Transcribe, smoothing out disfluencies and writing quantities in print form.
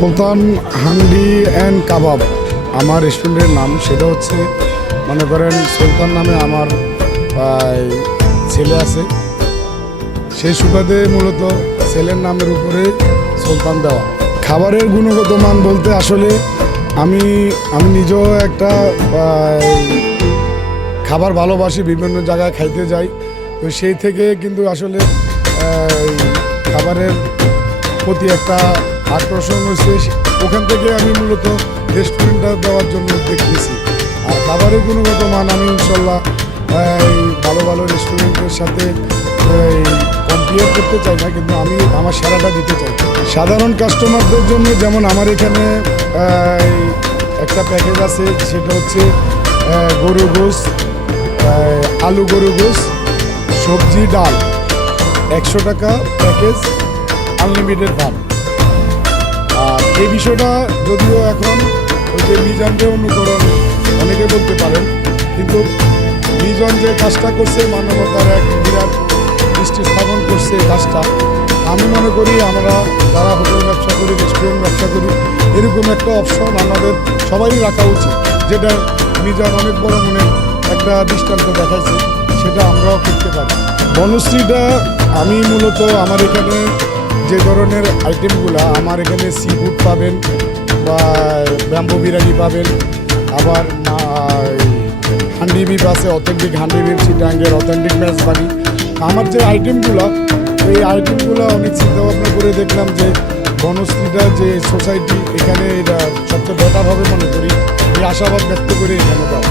সুলতান handi and কাবাব আমার রেস্টুরেন্টের নাম। সেটা হচ্ছে মনে করেন সুলতান নামে আমার ছেলে আছে, সেই সুবাদে মূলত ছেলের নামের উপরে সুলতান দেওয়া। খাবারের গুণগত মান বলতে আসলে আমি নিজেও একটা খাবার ভালোবাসি, বিভিন্ন জায়গায় খাইতে যাই, তো সেই থেকে কিন্তু আসলে খাবারের প্রতি একটা আকর্ষণ হয়েছে। ওখান থেকে আমি মূলত রেস্টুরেন্টটা দেওয়ার জন্য উদ্যোগ নিয়েছি। আর খাবারের গুণগত মান আমি ইনশাল্লাহ ভালো ভালো রেস্টুরেন্টের সাথে কম্পেয়ার করতে চাই না, কিন্তু আমি আমার সেরাটা দিতে চাই সাধারণ কাস্টমারদের জন্য। যেমন আমার এখানে একটা প্যাকেজ আছে, সেটা হচ্ছে গরু গোস, আলু গরু গোস, সবজি ডাল, 100 টাকা প্যাকেজ, আনলিমিটেড ভাত। আর এই বিষয়টা যদিও এখন ওই যে মিজানকে অনুকরণ অনেকে বলতে পারেন, কিন্তু মিজান যে কাজটা করছে মানবতার এক বিরাট দৃষ্টি স্থাপন করছে এই কাজটা। আমি মনে করি আমরা যারা হোটেল ব্যবসা করি, রেস্টুরেন্ট ব্যবসা করি, এরকম একটা অপশন আমাদের সবারই রাখা উচিত, যেটা মিজান অনেক বড় মনে একটা দৃষ্টান্ত দেখাইছে, সেটা আমরাও করতে পারি। বনশ্রীটা আমি মূলত আমার এখানে যে ধরনের আইটেমগুলো, আমার এখানে সি ফুড পাবেন বা ব্যাম্বো বিরিয়ানি পাবেন, আবার হান্ডি বিফ আছে, অথেন্টিক হান্ডি বিফ, চিটাঙ্গের অথেন্টিক মেজবানি। আমার যে আইটেমগুলো, এই আইটেমগুলো অনেক চিন্তাভাবনা করে দেখলাম যে বনশ্রীটা যে সোসাইটি, এখানে এটা সবচেয়ে বেটার হবে মনে করি, এই আশাবাদ ব্যক্ত করে এখানে যাওয়া।